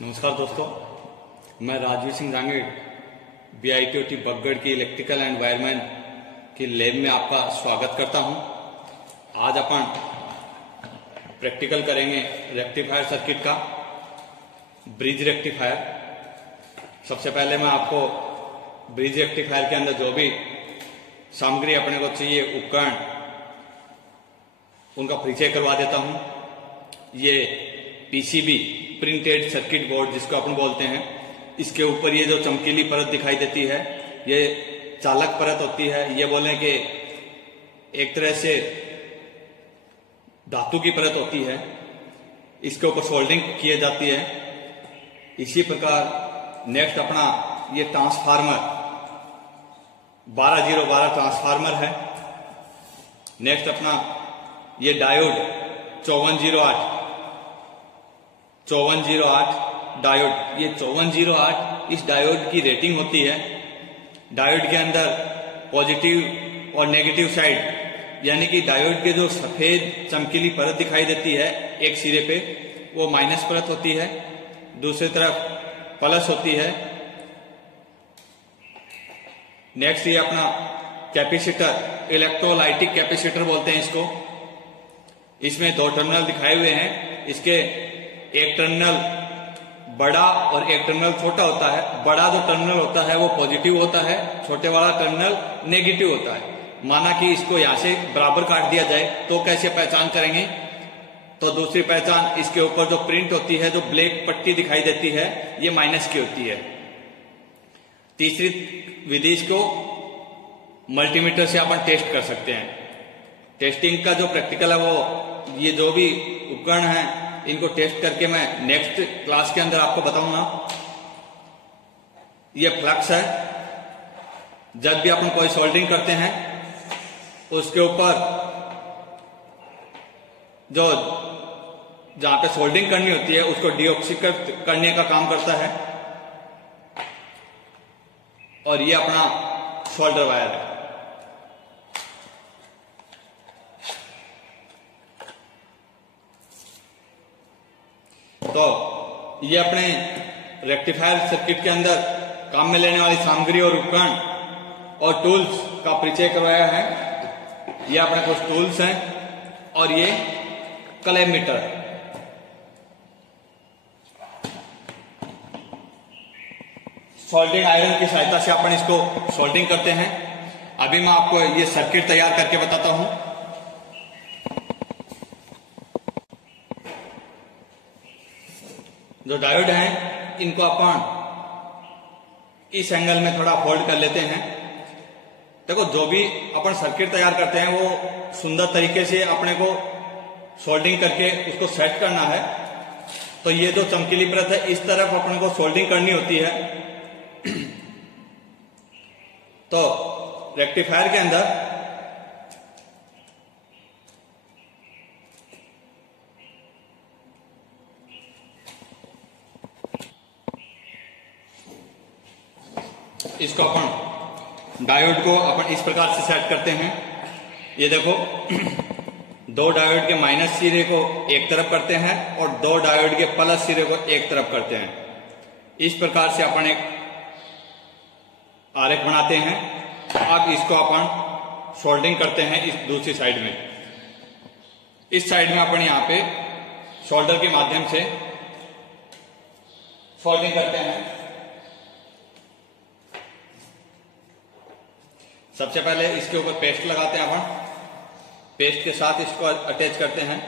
नमस्कार दोस्तों, मैं राजवीर सिंह रांगेड़ BITOT बगगढ़ की इलेक्ट्रिकल एंड वायरमैन की लैब में आपका स्वागत करता हूं। आज अपन प्रैक्टिकल करेंगे रेक्टिफायर सर्किट का, ब्रिज रेक्टिफायर। सबसे पहले मैं आपको ब्रिज रेक्टिफायर के अंदर जो भी सामग्री अपने को चाहिए, उपकरण, उनका परिचय करवा देता हूं। ये PCB प्रिंटेड सर्किट बोर्ड जिसको अपन बोलते हैं, इसके ऊपर ये जो चमकीली परत दिखाई देती है ये चालक परत होती है। ये बोलें कि एक तरह से धातु की परत होती है, इसके ऊपर सोल्डरिंग की जाती है। इसी प्रकार नेक्स्ट अपना ये ट्रांसफार्मर 12012 ट्रांसफार्मर है। नेक्स्ट अपना ये डायोड 5408 डायोड। ये 5408 इस डायोड की रेटिंग होती है। डायोड के अंदर पॉजिटिव और नेगेटिव साइड, यानी कि डायोड के जो सफेद चमकीली परत दिखाई देती है एक सिरे पे, वो माइनस परत होती है, दूसरी तरफ प्लस होती है। नेक्स्ट ये अपना कैपेसिटर, इलेक्ट्रोलाइटिक कैपेसिटर बोलते हैं इसको। इसमें दो टर्मिनल दिखाए हुए हैं। इसके एक टर्मिनल बड़ा और एक टर्मिनल छोटा होता है। बड़ा जो टर्मिनल होता है वो पॉजिटिव होता है, छोटे वाला टर्मिनल नेगेटिव होता है। माना कि इसको यहां से बराबर काट दिया जाए तो कैसे पहचान करेंगे? तो दूसरी पहचान, इसके ऊपर जो प्रिंट होती है, जो ब्लैक पट्टी दिखाई देती है, ये माइनस की होती है। तीसरी विधि, इसको मल्टीमीटर से अपन टेस्ट कर सकते हैं। टेस्टिंग का जो प्रैक्टिकल है वो ये जो भी उपकरण है इनको टेस्ट करके मैं नेक्स्ट क्लास के अंदर आपको बताऊंगा। ये फ्लक्स है। जब भी अपन कोई सोल्डरिंग करते हैं उसके ऊपर जो जहां पे सोल्डरिंग करनी होती है उसको डीऑक्सीकृत करने का काम करता है। और ये अपना सोल्डर वायर है। तो ये अपने रेक्टिफायर सर्किट के अंदर काम में लेने वाली सामग्री और उपकरण और टूल्स का परिचय करवाया है। ये अपने कुछ टूल्स हैं और ये क्लैंप मीटर है। सोल्डरिंग आयरन की सहायता से अपन इसको सोल्डरिंग करते हैं। अभी मैं आपको ये सर्किट तैयार करके बताता हूं। जो डायोड हैं इनको अपन इस एंगल में थोड़ा फोल्ड कर लेते हैं। देखो, जो भी अपन सर्किट तैयार करते हैं वो सुंदर तरीके से अपने को सोल्डरिंग करके उसको सेट करना है। तो ये जो चमकीली परत है इस तरफ अपने को सोल्डरिंग करनी होती है। तो रेक्टिफायर के अंदर इसको अपन डायोड को अपन इस प्रकार से सेट करते हैं। ये देखो, दो डायोड के माइनस सिरे को एक तरफ करते हैं और दो डायोड के प्लस सिरे को एक तरफ करते हैं। इस प्रकार से अपन एक आरेख बनाते हैं। अब इसको अपन सोल्डरिंग करते हैं इस दूसरी साइड में। इस साइड में अपन यहां पे सोल्डर के माध्यम से सोल्डरिंग करते हैं। सबसे पहले इसके ऊपर पेस्ट लगाते हैं अपन। पेस्ट के साथ इसको अटैच करते हैं।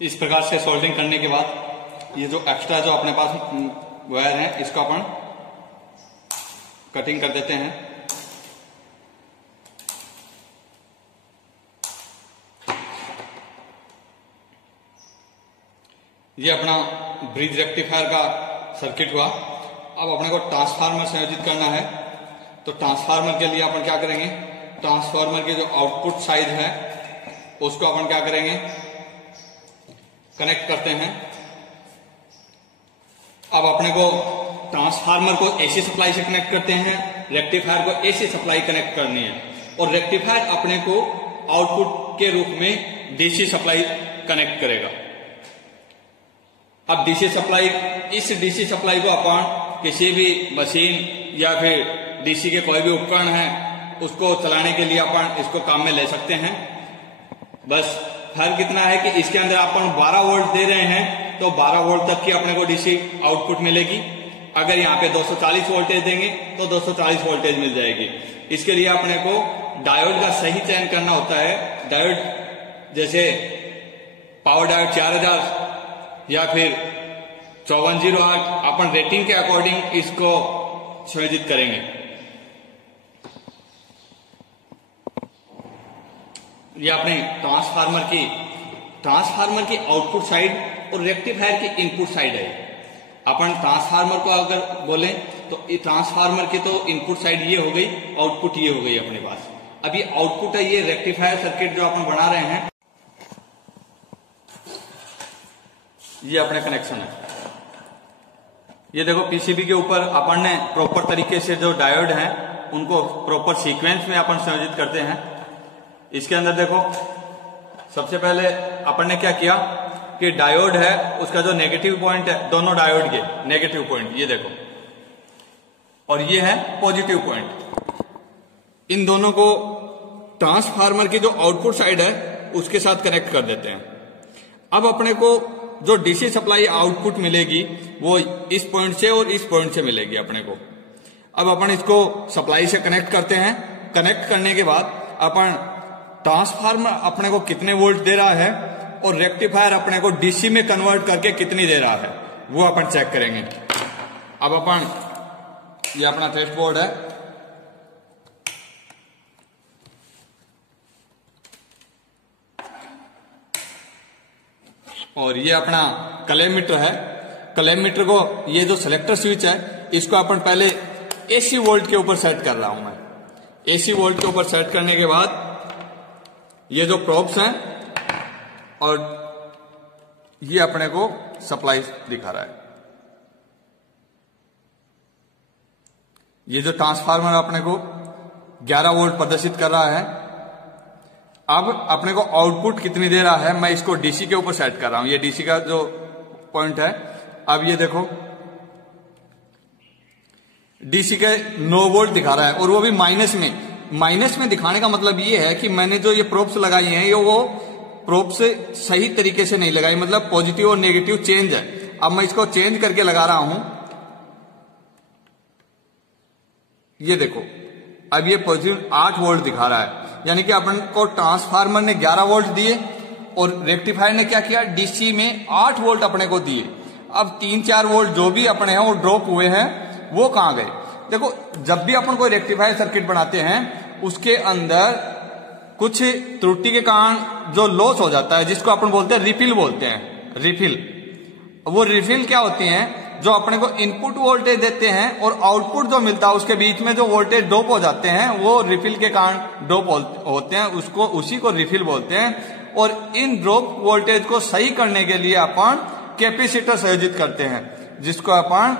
इस प्रकार से सोल्डरिंग करने के बाद ये जो एक्स्ट्रा जो अपने पास वायर है इसको अपन कटिंग कर देते हैं। ये अपना ब्रिज रेक्टिफायर का सर्किट हुआ। अब अपने को ट्रांसफार्मर संयोजित करना है, तो ट्रांसफार्मर के लिए अपन क्या करेंगे, ट्रांसफार्मर के जो आउटपुट साइड है उसको अपन क्या करेंगे, कनेक्ट करते हैं। अब अपने को ट्रांसफार्मर को एसी सप्लाई से कनेक्ट करते हैं, रेक्टिफायर को एसी सप्लाई कनेक्ट करनी है, और रेक्टिफायर अपने को आउटपुट के रूप में डीसी सप्लाई कनेक्ट करेगा। अब डीसी सप्लाई, इस डीसी सप्लाई को अपन किसी भी मशीन या फिर डीसी के कोई भी उपकरण है उसको चलाने के लिए अपन इसको काम में ले सकते हैं। बस फर्क इतना है कि इसके अंदर अपन 12 वोल्ट दे रहे हैं तो 12 वोल्ट तक की अपने को डीसी आउटपुट मिलेगी। अगर यहाँ पे 240 वोल्टेज देंगे तो 240 वोल्टेज मिल जाएगी। इसके लिए अपने को डायोड का सही चयन करना होता है। डायोड जैसे पावर डायोड 4000 या फिर 5408 अपन रेटिंग के अकॉर्डिंग इसको संयोजित करेंगे। ये अपने ट्रांसफार्मर की आउटपुट साइड और रेक्टिफायर की इनपुट साइड है। अपन ट्रांसफार्मर को अगर बोले तो ट्रांसफार्मर की तो इनपुट साइड ये हो गई, आउटपुट ये हो गई अपने पास। अब ये आउटपुट है, ये रेक्टिफायर सर्किट जो अपन बना रहे हैं, ये अपने कनेक्शन है। ये देखो पीसीबी के ऊपर अपन ने प्रॉपर तरीके से जो डायोड हैं उनको प्रॉपर सीक्वेंस में अपन संयोजित करते हैं। इसके अंदर देखो सबसे पहले अपन ने क्या किया कि डायोड है उसका जो नेगेटिव पॉइंट है, दोनों डायोड के नेगेटिव पॉइंट ये देखो, और ये है पॉजिटिव पॉइंट, इन दोनों को ट्रांसफार्मर की जो आउटपुट साइड है उसके साथ कनेक्ट कर देते हैं। अब अपने को जो डीसी सप्लाई आउटपुट मिलेगी वो इस पॉइंट से और इस पॉइंट से मिलेगी अपने को। अब अपन इसको सप्लाई से कनेक्ट करते हैं। कनेक्ट करने के बाद अपन ट्रांसफार्मर अपने को कितने वोल्ट दे रहा है और रेक्टिफायर अपने को डीसी में कन्वर्ट करके कितनी दे रहा है वो अपन चेक करेंगे। अब अपन ये अपना टेस्ट बोर्ड है, और ये अपना कलेमीटर है। कलेमीटर को ये जो सिलेक्टर स्विच है इसको अपन पहले एसी वोल्ट के ऊपर सेट कर रहा हूं मैं। एसी वोल्ट के ऊपर सेट करने के बाद ये जो प्रोब्स हैं और ये अपने को सप्लाई दिखा रहा है। ये जो ट्रांसफार्मर अपने को 11 वोल्ट प्रदर्शित कर रहा है। अब अपने को आउटपुट कितनी दे रहा है मैं इसको डीसी के ऊपर सेट कर रहा हूं। ये डीसी का जो पॉइंट है, अब ये देखो डीसी के 9 वोल्ट दिखा रहा है और वो भी माइनस में। माइनस में दिखाने का मतलब ये है कि मैंने जो ये प्रोब्स लगाई हैं ये वो प्रोब्स सही तरीके से नहीं लगाई, मतलब पॉजिटिव और नेगेटिव चेंज है। अब मैं इसको चेंज करके लगा रहा हूं। ये देखो अब ये पॉजिटिव 8 वोल्ट दिखा रहा है, यानी कि अपन को ट्रांसफार्मर ने 11 वोल्ट दिए और रेक्टिफायर ने क्या किया, डीसी में 8 वोल्ट अपने को दिए। अब 3-4 वोल्ट जो भी अपने हैं वो ड्रॉप हुए हैं, वो कहां गए। देखो जब भी अपन कोई रेक्टिफायर सर्किट बनाते हैं उसके अंदर कुछ त्रुटि के कारण जो लॉस हो जाता है जिसको अपन बोलते हैं रिफिल बोलते हैं। रिफिल, वो रिफिल क्या होती हैं, जो अपने को इनपुट वोल्टेज देते हैं और आउटपुट जो मिलता है उसके बीच में जो वोल्टेज ड्रॉप हो जाते हैं वो रिफिल के कारण ड्रॉप होते हैं, उसको उसी को रिफिल बोलते हैं। और इन ड्रॉप वोल्टेज को सही करने के लिए अपन कैपेसिटर संयोजित करते हैं जिसको अपन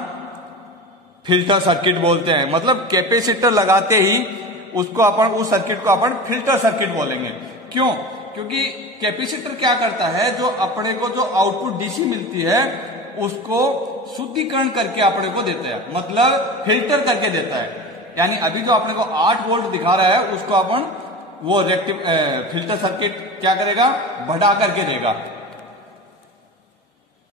फिल्टर सर्किट बोलते हैं। मतलब कैपेसिटर लगाते ही उसको अपन उस सर्किट को अपन फिल्टर सर्किट बोलेंगे। क्यों? क्योंकि कैपेसिटर क्या करता है, जो अपने को जो आउटपुट डीसी मिलती है उसको शुद्धिकरण करके अपने को देता है, मतलब फिल्टर करके देता है। यानी अभी जो अपने को 8 वोल्ट दिखा रहा है उसको अपन वो फिल्टर सर्किट क्या करेगा, बढ़ा करके देगा।